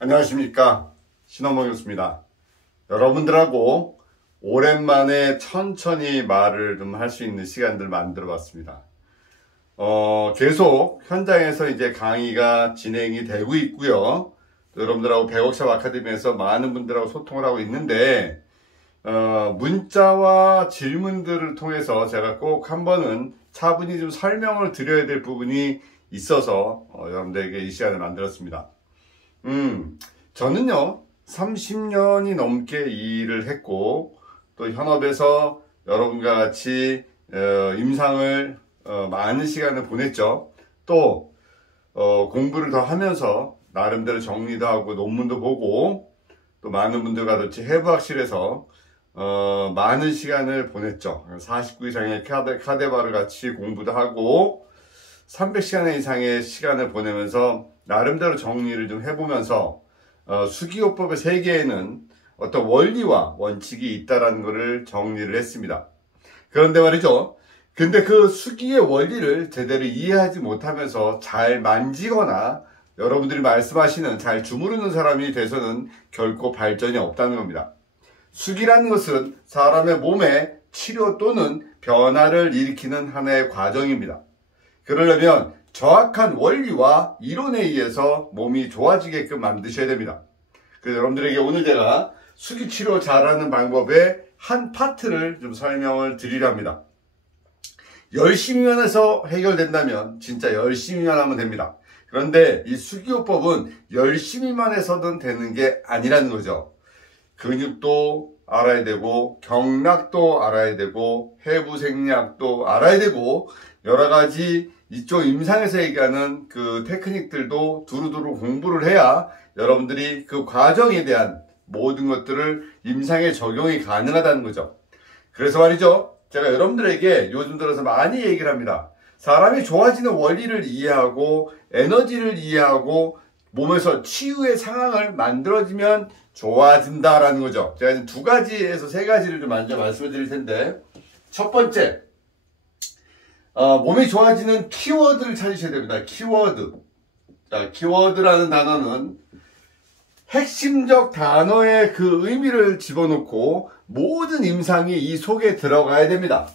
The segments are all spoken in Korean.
안녕하십니까, 신원봉 교수입니다. 여러분들하고 오랜만에 천천히 말을 좀 할 수 있는 시간들 만들어 봤습니다. 계속 현장에서 이제 강의가 진행이 되고 있고요. 여러분들하고 백웍샵 아카데미에서 많은 분들하고 소통을 하고 있는데, 문자와 질문들을 통해서 제가 꼭 한 번은 차분히 좀 설명을 드려야 될 부분이 있어서 여러분들에게 이 시간을 만들었습니다. 저는요, 30년이 넘게 이 일을 했고, 또 현업에서 여러분과 같이 임상을 많은 시간을 보냈죠. 또 공부를 더 하면서 나름대로 정리도 하고 논문도 보고, 또 많은 분들과 같이 해부학실에서 많은 시간을 보냈죠. 49 이상의 카데바를 같이 공부도 하고 300시간 이상의 시간을 보내면서 나름대로 정리를 좀 해보면서 수기요법의 세계에는 어떤 원리와 원칙이 있다라는 것을 정리를 했습니다. 그런데 말이죠. 근데 그 수기의 원리를 제대로 이해하지 못하면서 잘 만지거나 여러분들이 말씀하시는 잘 주무르는 사람이 돼서는 결코 발전이 없다는 겁니다. 수기라는 것은 사람의 몸에 치료 또는 변화를 일으키는 하나의 과정입니다. 그러려면 정확한 원리와 이론에 의해서 몸이 좋아지게끔 만드셔야 됩니다. 그래서 여러분들에게 오늘 제가 수기 치료 잘하는 방법의 한 파트를 좀 설명을 드리려 합니다. 열심히만 해서 해결된다면 진짜 열심히만 하면 됩니다. 그런데 이 수기요법은 열심히만 해서는 되는 게 아니라는 거죠. 근육도 알아야 되고 경락도 알아야 되고 해부생리학도 알아야 되고 여러 가지 이쪽 임상에서 얘기하는 그 테크닉들도 두루두루 공부를 해야 여러분들이 그 과정에 대한 모든 것들을 임상에 적용이 가능하다는 거죠. 그래서 말이죠, 제가 여러분들에게 요즘 들어서 많이 얘기를 합니다. 사람이 좋아지는 원리를 이해하고 에너지를 이해하고 몸에서 치유의 상황을 만들어지면 좋아진다라는 거죠. 제가 두 가지에서 세 가지를 좀 먼저 말씀을 드릴 텐데, 첫 번째, 몸이 좋아지는 키워드를 찾으셔야 됩니다. 키워드. 자, 키워드라는 단어는 핵심적 단어의 그 의미를 집어넣고 모든 임상이 이 속에 들어가야 됩니다.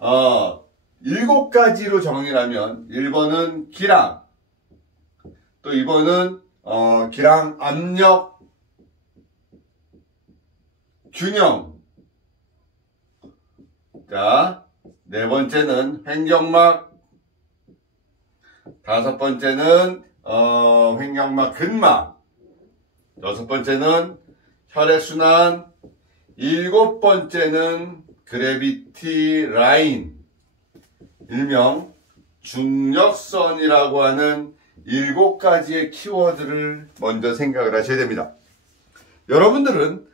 7가지로 정의를 하면 1번은 기랑, 또 2번은 기랑 압력, 균형, 자, 4번째는 횡격막, 5번째는 횡격막 근막, 6번째는 혈액순환, 7번째는 그래비티 라인, 일명 중력선이라고 하는 7가지의 키워드를 먼저 생각을 하셔야 됩니다. 여러분들은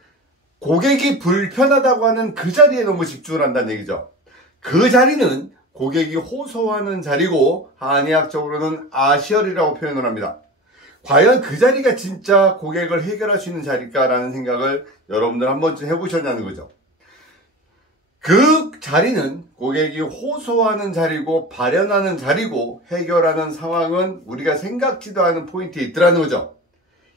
고객이 불편하다고 하는 그 자리에 너무 집중을 한다는 얘기죠. 그 자리는 고객이 호소하는 자리고 한의학적으로는 아시얼이라고 표현을 합니다. 과연 그 자리가 진짜 고객을 해결할 수 있는 자리일까라는 생각을 여러분들 한 번쯤 해보셨냐는 거죠. 그 자리는 고객이 호소하는 자리고 발현하는 자리고 해결하는 상황은 우리가 생각지도 않은 포인트에 있더라는 거죠.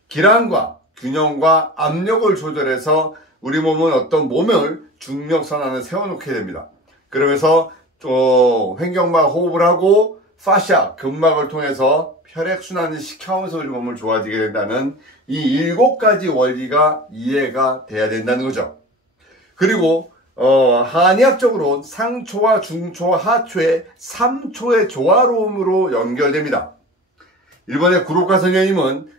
기량과 균형과 압력을 조절해서 우리 몸은 어떤 몸을 중력선 안에 세워놓게 됩니다. 그러면서 횡격막 호흡을 하고 파샤, 근막을 통해서 혈액순환을 시켜오면서 우리 몸을 좋아지게 된다는 이 7가지 원리가 이해가 돼야 된다는 거죠. 그리고 한의학적으로 상초와 중초와 하초의 3초의 조화로움으로 연결됩니다. 일본의 구로카 선생님은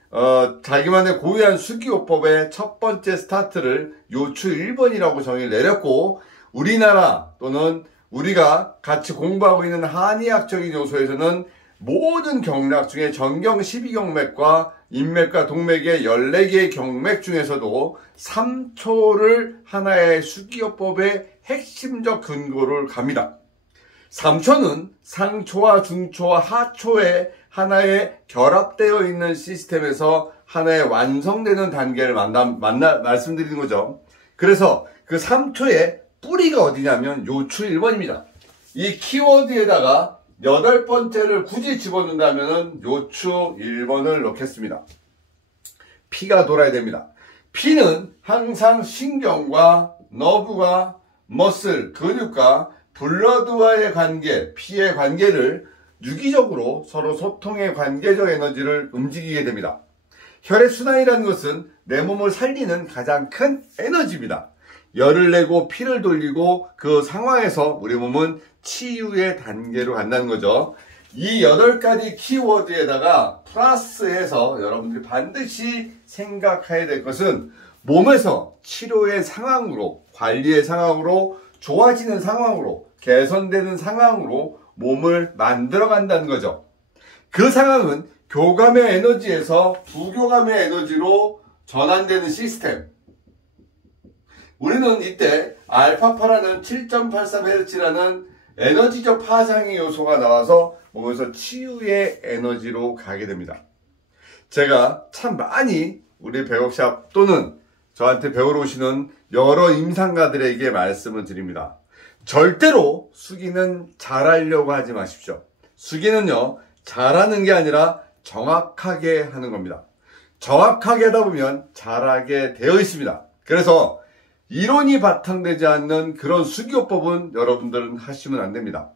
자기만의 고유한 수기요법의 첫 번째 스타트를 요추 1번이라고 정의를 내렸고, 우리나라 또는 우리가 같이 공부하고 있는 한의학적인 요소에서는 모든 경락 중에 전경 12경맥과 인맥과 동맥의 14개의 경맥 중에서도 3초를 하나의 수기요법의 핵심적 근거를 갑니다. 3초는 상초와 중초와 하초의 하나의 결합되어 있는 시스템에서 하나의 완성되는 단계를 말씀드리는 거죠. 그래서 그 3초의 뿌리가 어디냐면 요추 1번입니다. 이 키워드에다가 8번째를 굳이 집어넣는다면 요추 1번을 넣겠습니다. 피가 돌아야 됩니다. 피는 항상 신경과 너브와 머슬, 근육과 블러드와의 관계, 피의 관계를 유기적으로 서로 소통의 관계적 에너지를 움직이게 됩니다. 혈액순환이라는 것은 내 몸을 살리는 가장 큰 에너지입니다. 열을 내고 피를 돌리고 그 상황에서 우리 몸은 치유의 단계로 간다는 거죠. 이 8가지 키워드에다가 플러스해서 여러분들이 반드시 생각해야 될 것은 몸에서 치료의 상황으로, 관리의 상황으로, 좋아지는 상황으로, 개선되는 상황으로 몸을 만들어 간다는 거죠. 그 상황은 교감의 에너지에서 부교감의 에너지로 전환되는 시스템. 우리는 이때 알파파라는 7.83Hz라는 에너지적 파장의 요소가 나와서 몸에서 치유의 에너지로 가게 됩니다. 제가 참 많이 우리 배워샵 또는 저한테 배우러 오시는 여러 임상가들에게 말씀을 드립니다. 절대로 수기는 잘하려고 하지 마십시오. 수기는요, 잘하는 게 아니라 정확하게 하는 겁니다. 정확하게 하다 보면 잘하게 되어 있습니다. 그래서 이론이 바탕되지 않는 그런 수기요법은 여러분들은 하시면 안 됩니다.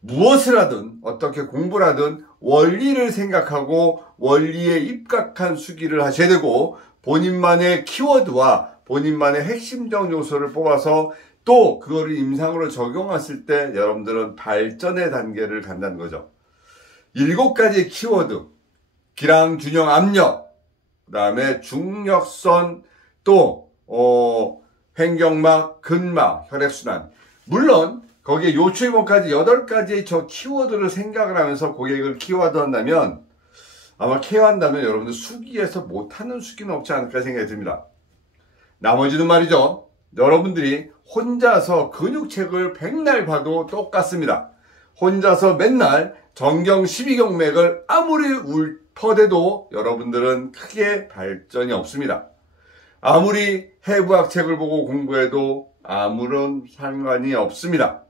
무엇을 하든 어떻게 공부를 하든 원리를 생각하고 원리에 입각한 수기를 하셔야 되고 본인만의 키워드와 본인만의 핵심적 요소를 뽑아서 또 그거를 임상으로 적용했을 때 여러분들은 발전의 단계를 간다는 거죠. 7가지 키워드, 기랑, 균형, 압력, 그 다음에 중력선, 또 횡격막, 근막, 혈액순환. 물론 거기에 요추이목까지 8가지의 저 키워드를 생각을 하면서 고객을 키워드한다면 아마 케어한다면 여러분들 수기에서 못하는 수기는 없지 않을까 생각이 듭니다. 나머지는 말이죠. 여러분들이 혼자서 근육책을 백날 봐도 똑같습니다. 혼자서 맨날 정경 12경맥을 아무리 읊어대도 여러분들은 크게 발전이 없습니다. 아무리 해부학 책을 보고 공부해도 아무런 상관이 없습니다.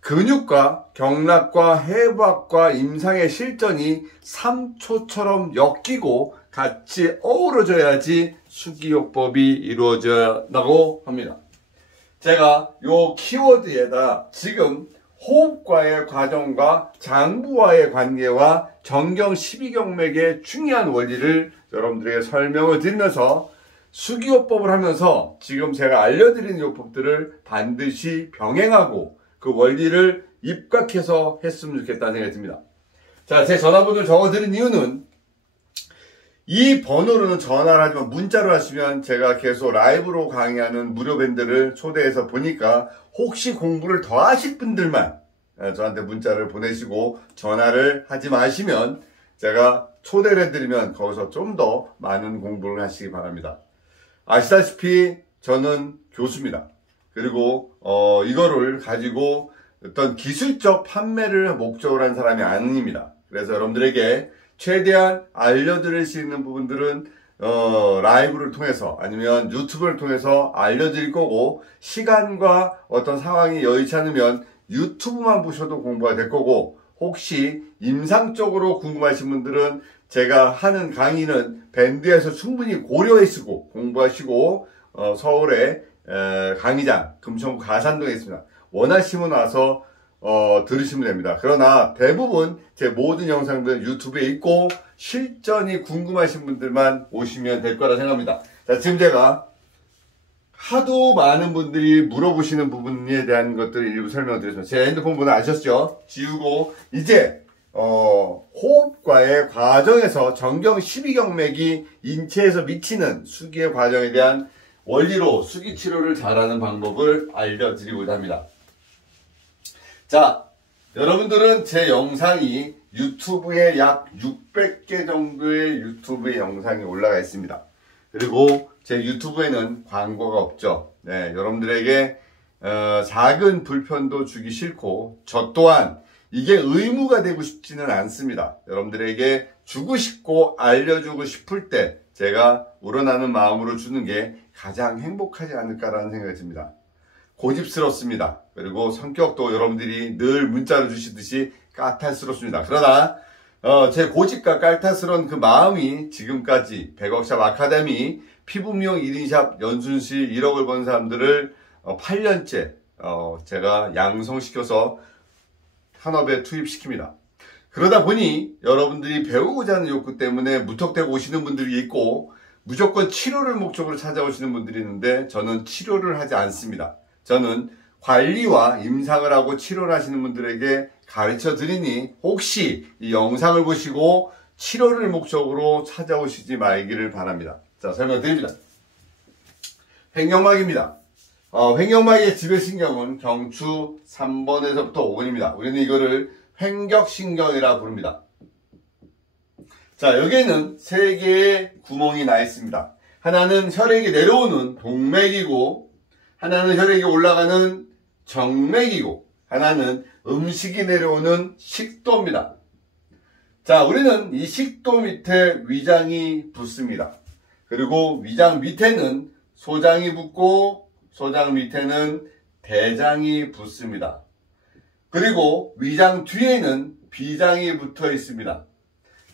근육과 경락과 해부학과 임상의 실전이 3초처럼 엮이고 같이 어우러져야지 수기요법이 이루어진다고 합니다. 제가 요 키워드에다 지금 호흡과의 과정과 장부와의 관계와 정경 12경맥의 중요한 원리를 여러분들에게 설명을 드리면서 수기요법을 하면서 지금 제가 알려드리는 요법들을 반드시 병행하고 그 원리를 입각해서 했으면 좋겠다는 생각이 듭니다. 자, 제 전화번호를 적어드린 이유는 이 번호로는 전화를 하지만 문자로 하시면 제가 계속 라이브로 강의하는 무료 밴드를 초대해서 보니까 혹시 공부를 더 하실 분들만 저한테 문자를 보내시고 전화를 하지 마시면 제가 초대를 해드리면 거기서 좀 더 많은 공부를 하시기 바랍니다. 아시다시피 저는 교수입니다. 그리고 이거를 가지고 어떤 기술적 판매를 목적으로 한 사람이 아닙니다. 그래서 여러분들에게 최대한 알려드릴 수 있는 부분들은 라이브를 통해서 아니면 유튜브를 통해서 알려드릴 거고, 시간과 어떤 상황이 여의치 않으면 유튜브만 보셔도 공부가 될 거고, 혹시 임상적으로 궁금하신 분들은 제가 하는 강의는 밴드에서 충분히 고려하시고 공부하시고 서울에 강의장 금천구 가산동에 있습니다. 원하시면 와서 들으시면 됩니다. 그러나 대부분 제 모든 영상들은 유튜브에 있고 실전이 궁금하신 분들만 오시면 될 거라 생각합니다. 자, 지금 제가 하도 많은 분들이 물어보시는 부분에 대한 것들을 일부 설명을 드렸습니다. 제 핸드폰 번호 아셨죠? 지우고 이제 호흡과의 과정에서 정경 12경맥이 인체에서 미치는 수기의 과정에 대한 원리로 수기 치료를 잘하는 방법을 알려드리고자 합니다. 자, 여러분들은 제 영상이 유튜브에 약 600개 정도의 유튜브 영상이 올라가 있습니다. 그리고 제 유튜브에는 광고가 없죠. 네, 여러분들에게 작은 불편도 주기 싫고 저 또한 이게 의무가 되고 싶지는 않습니다. 여러분들에게 주고 싶고 알려주고 싶을 때 제가 우러나는 마음으로 주는 게 가장 행복하지 않을까라는 생각이 듭니다. 고집스럽습니다. 그리고 성격도 여러분들이 늘 문자로 주시듯이 까탈스럽습니다. 그러나 제 고집과 깔타스러운 그 마음이 지금까지 100억샵 아카데미 피부미용 1인샵 연순시 1억을 번 사람들을 8년째 제가 양성시켜서 산업에 투입시킵니다. 그러다 보니 여러분들이 배우고자 하는 욕구 때문에 무턱대고 오시는 분들이 있고 무조건 치료를 목적으로 찾아오시는 분들이 있는데 저는 치료를 하지 않습니다. 저는 관리와 임상을 하고 치료를 하시는 분들에게 가르쳐 드리니 혹시 이 영상을 보시고 치료를 목적으로 찾아오시지 말기를 바랍니다. 자, 설명드립니다. 횡격막입니다. 횡격막의 지배신경은 경추 3번에서부터 5번입니다. 우리는 이거를 횡격신경이라 부릅니다. 자, 여기에는 3개의 구멍이 나 있습니다. 하나는 혈액이 내려오는 동맥이고, 하나는 혈액이 올라가는 정맥이고, 하나는 음식이 내려오는 식도입니다. 자, 우리는 이 식도 밑에 위장이 붙습니다. 그리고 위장 밑에는 소장이 붙고, 소장 밑에는 대장이 붙습니다. 그리고 위장 뒤에는 비장이 붙어 있습니다.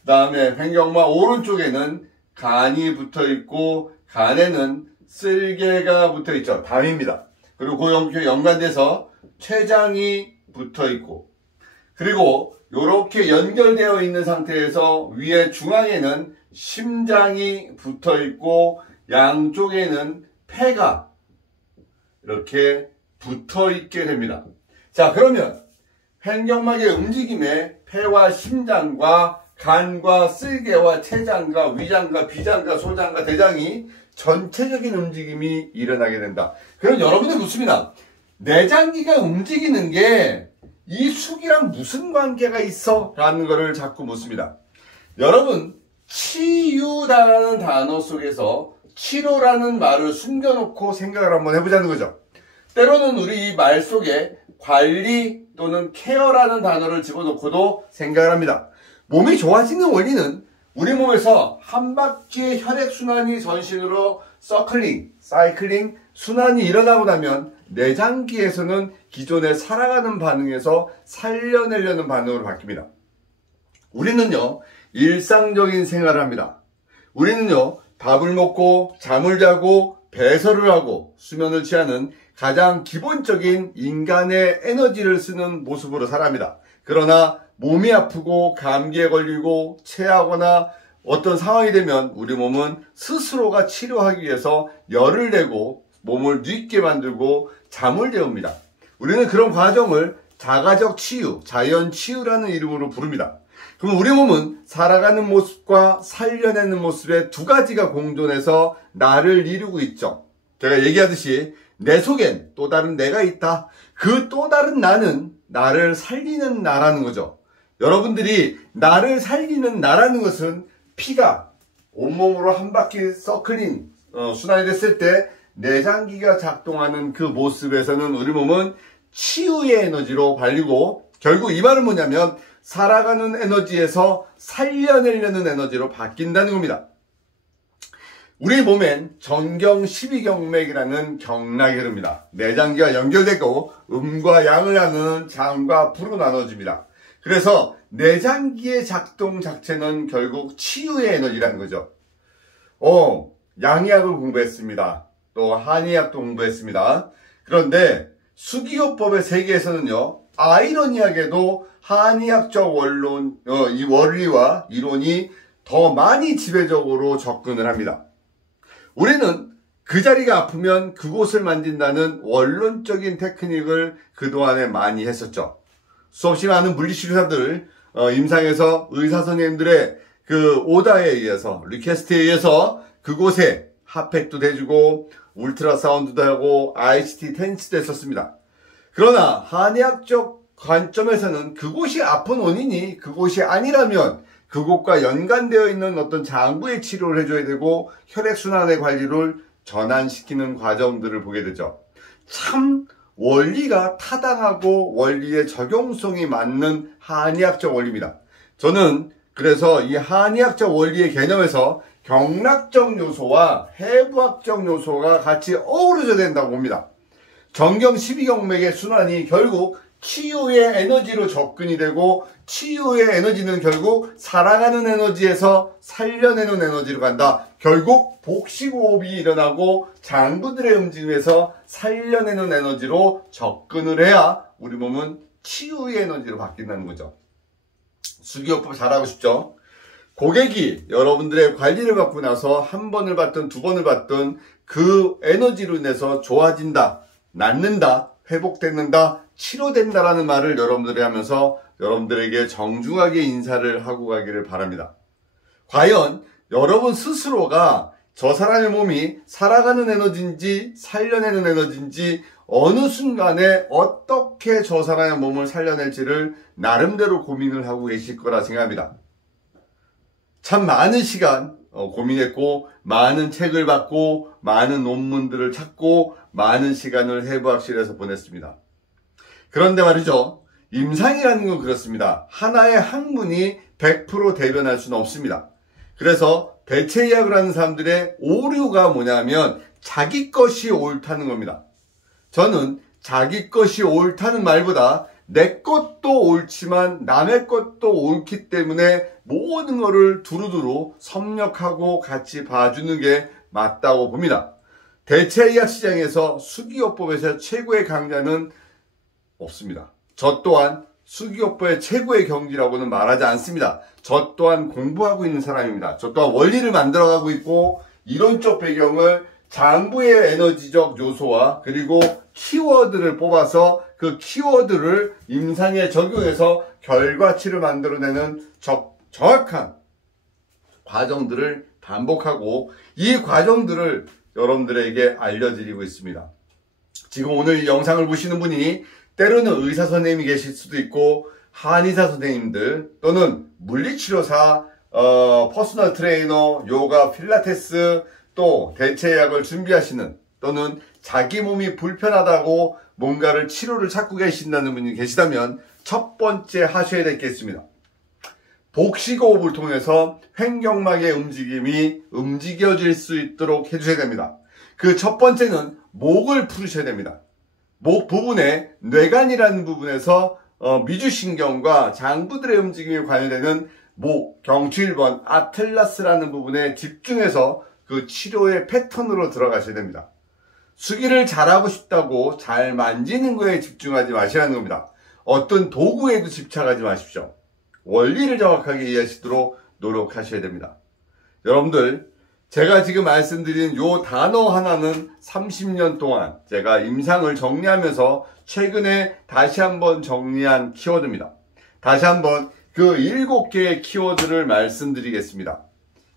그 다음에 횡격막 오른쪽에는 간이 붙어 있고, 간에는 쓸개가 붙어 있죠. 담입니다. 그리고 그 연관돼서 췌장이 붙어 있고, 그리고 이렇게 연결되어 있는 상태에서 위에 중앙에는 심장이 붙어 있고, 양쪽에는 폐가 이렇게 붙어 있게 됩니다. 자, 그러면 횡격막의 움직임에 폐와 심장과 간과 쓸개와 췌장과 위장과 비장과 소장과 대장이 전체적인 움직임이 일어나게 된다. 그럼 여러분들 묻습니다. 내장기가 움직이는 게 이 숙이랑 무슨 관계가 있어? 라는 거를 자꾸 묻습니다. 여러분, 치유라는 단어 속에서 치료라는 말을 숨겨놓고 생각을 한번 해보자는 거죠. 때로는 우리 이 말 속에 관리 또는 케어라는 단어를 집어넣고도 생각을 합니다. 몸이 좋아지는 원리는 우리 몸에서 한 바퀴의 혈액순환이 전신으로 사이클링, 순환이 일어나고 나면 내장기에서는 기존에 살아가는 반응에서 살려내려는 반응으로 바뀝니다. 우리는요, 일상적인 생활을 합니다. 우리는요, 밥을 먹고 잠을 자고 배설을 하고 수면을 취하는 가장 기본적인 인간의 에너지를 쓰는 모습으로 살아갑니다. 그러나 몸이 아프고 감기에 걸리고 체하거나 어떤 상황이 되면 우리 몸은 스스로가 치료하기 위해서 열을 내고 몸을 뉘게 만들고 잠을 재웁니다. 우리는 그런 과정을 자가적 치유, 자연 치유라는 이름으로 부릅니다. 그럼 우리 몸은 살아가는 모습과 살려내는 모습의 두 가지가 공존해서 나를 이루고 있죠. 제가 얘기하듯이 내 속엔 또 다른 내가 있다. 그 또 다른 나는 나를 살리는 나라는 거죠. 여러분들이 나를 살리는 나라는 것은 피가 온몸으로 한 바퀴 순환이 됐을 때 내장기가 작동하는 그 모습에서는 우리 몸은 치유의 에너지로 발리고, 결국 이 말은 뭐냐면 살아가는 에너지에서 살려내려는 에너지로 바뀐다는 겁니다. 우리 몸엔 정경 12경맥이라는 경락이 흐릅니다. 내장기가 연결되고 음과 양을 나누는 장과 부로 나눠집니다. 그래서 내장기의 작동 자체는 결국 치유의 에너지라는 거죠. 양의학을 공부했습니다. 또 한의학도 공부했습니다. 그런데 수기요법의 세계에서는요, 아이러니하게도 한의학적 이 원리와 이론이 더 많이 지배적으로 접근을 합니다. 우리는 그 자리가 아프면 그곳을 만진다는 원론적인 테크닉을 그동안에 많이 했었죠. 수없이 많은 물리치료사들, 임상에서 의사 선생님들의 그 오다에 의해서, 리퀘스트에 의해서 그곳에 핫팩도 대주고, 울트라사운드도 하고, ICT 텐스도 했었습니다. 그러나 한의학적 관점에서는 그곳이 아픈 원인이 그곳이 아니라면 그곳과 연관되어 있는 어떤 장부의 치료를 해줘야 되고 혈액순환의 관리를 전환시키는 과정들을 보게 되죠. 참 원리가 타당하고 원리의 적용성이 맞는 한의학적 원리입니다. 저는 그래서 이 한의학적 원리의 개념에서 경락적 요소와 해부학적 요소가 같이 어우러져야 된다고 봅니다. 정경 12경맥의 순환이 결국 치유의 에너지로 접근이 되고 치유의 에너지는 결국 살아가는 에너지에서 살려내는 에너지로 간다. 결국 복식호흡이 일어나고 장부들의 움직임에서 살려내는 에너지로 접근을 해야 우리 몸은 치유의 에너지로 바뀐다는 거죠. 수기호흡 잘하고 싶죠? 고객이 여러분들의 관리를 받고 나서 한 번을 받든 두 번을 받든 그 에너지로 인해서 좋아진다, 낫는다, 회복된다, 치료된다라는 말을 여러분들이 하면서 여러분들에게 정중하게 인사를 하고 가기를 바랍니다. 과연 여러분 스스로가 저 사람의 몸이 살아가는 에너지인지 살려내는 에너지인지 어느 순간에 어떻게 저 사람의 몸을 살려낼지를 나름대로 고민을 하고 계실 거라 생각합니다. 참 많은 시간 고민했고 많은 책을 받고 많은 논문들을 찾고 많은 시간을 해부학실에서 보냈습니다. 그런데 말이죠. 임상이라는 건 그렇습니다. 하나의 학문이 100% 대변할 수는 없습니다. 그래서 대체의학을 하는 사람들의 오류가 뭐냐면 자기 것이 옳다는 겁니다. 저는 자기 것이 옳다는 말보다 내 것도 옳지만 남의 것도 옳기 때문에 모든 것을 두루두루 섭렵하고 같이 봐주는 게 맞다고 봅니다. 대체의학 시장에서 수기요법에서 최고의 강자는 없습니다. 저 또한 수기요법의 최고의 경지라고는 말하지 않습니다. 저 또한 공부하고 있는 사람입니다. 저 또한 원리를 만들어가고 있고 이론적 배경을 장부의 에너지적 요소와 그리고 키워드를 뽑아서 그 키워드를 임상에 적용해서 결과치를 만들어내는 정확한 과정들을 반복하고 이 과정들을 여러분들에게 알려드리고 있습니다. 지금 오늘 이 영상을 보시는 분이 때로는 의사 선생님이 계실 수도 있고 한의사 선생님들 또는 물리치료사, 퍼스널 트레이너, 요가, 필라테스 또 대체의학을 준비하시는 또는 자기 몸이 불편하다고 뭔가를 치료를 찾고 계신다는 분이 계시다면 첫 번째 하셔야 될 게 있습니다. 복식호흡을 통해서 횡격막의 움직임이 움직여질 수 있도록 해주셔야 됩니다. 그 첫 번째는 목을 풀으셔야 됩니다. 목 부분에 뇌관이라는 부분에서 미주신경과 장부들의 움직임에 관련되는 목, 경추 1번, 아틀라스라는 부분에 집중해서 그 치료의 패턴으로 들어가셔야 됩니다. 수기를 잘하고 싶다고 잘 만지는 거에 집중하지 마시라는 겁니다. 어떤 도구에도 집착하지 마십시오. 원리를 정확하게 이해하시도록 노력하셔야 됩니다. 여러분들, 제가 지금 말씀드린 요 단어 하나는 30년 동안 제가 임상을 정리하면서 최근에 다시 한번 정리한 키워드입니다. 다시 한번 그 7개의 키워드를 말씀드리겠습니다.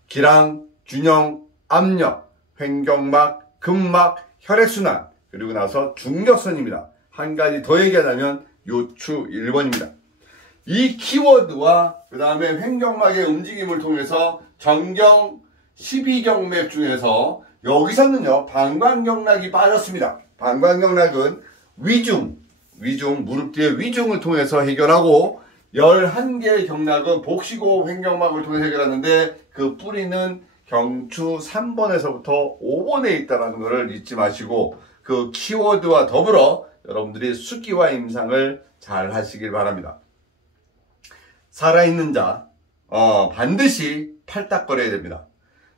기랑, 균형, 압력, 횡격막, 근막, 혈액순환, 그리고 나서 중력선입니다. 한 가지 더 얘기하자면 요추 1번입니다. 이 키워드와 그 다음에 횡격막의 움직임을 통해서 정경 12경맥 중에서 여기서는요 방광경락이 빠졌습니다. 방광경락은 위중, 무릎 뒤에 위중을 통해서 해결하고 11개의 경락은 복식호흡 횡격막을 통해서 해결하는데 그 뿌리는 경추 3번에서부터 5번에 있다는 것을 잊지 마시고 그 키워드와 더불어 여러분들이 수기와 임상을 잘 하시길 바랍니다. 살아있는 자 반드시 팔딱거려야 됩니다.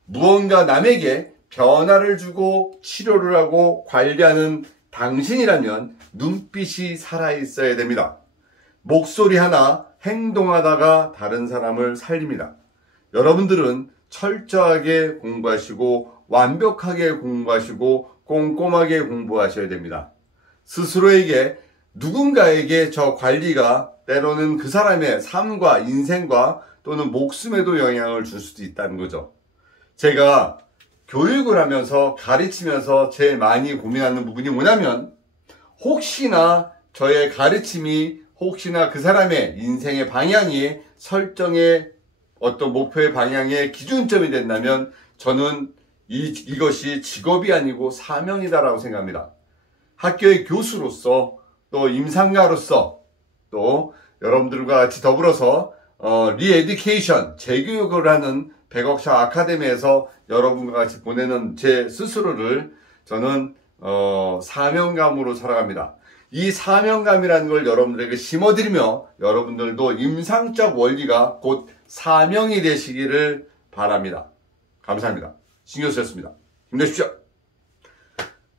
무언가 남에게 변화를 주고 치료를 하고 관리하는 당신이라면 눈빛이 살아있어야 됩니다. 목소리 하나 행동하다가 다른 사람을 살립니다. 여러분들은 철저하게 공부하시고 완벽하게 공부하시고 꼼꼼하게 공부하셔야 됩니다. 스스로에게 누군가에게 저 관리가 때로는 그 사람의 삶과 인생과 또는 목숨에도 영향을 줄 수도 있다는 거죠. 제가 교육을 하면서 가르치면서 제일 많이 고민하는 부분이 뭐냐면 혹시나 저의 가르침이 혹시나 그 사람의 인생의 방향이 설정의 어떤 목표의 방향의 기준점이 된다면 저는 이것이 직업이 아니고 사명이다라고 생각합니다. 학교의 교수로서 또 임상가로서 또 여러분들과 같이 더불어서 리에듀케이션, 재교육을 하는 100억샷 아카데미에서 여러분과 같이 보내는 제 스스로를 저는 사명감으로 살아갑니다. 이 사명감이라는 걸 여러분들에게 심어드리며 여러분들도 임상적 원리가 곧 사명이 되시기를 바랍니다. 감사합니다. 신교수였습니다. 힘내십시오.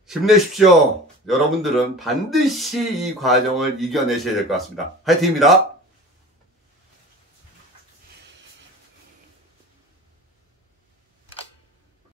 힘내십시오. 여러분들은 반드시 이 과정을 이겨내셔야 될 것 같습니다. 화이팅입니다.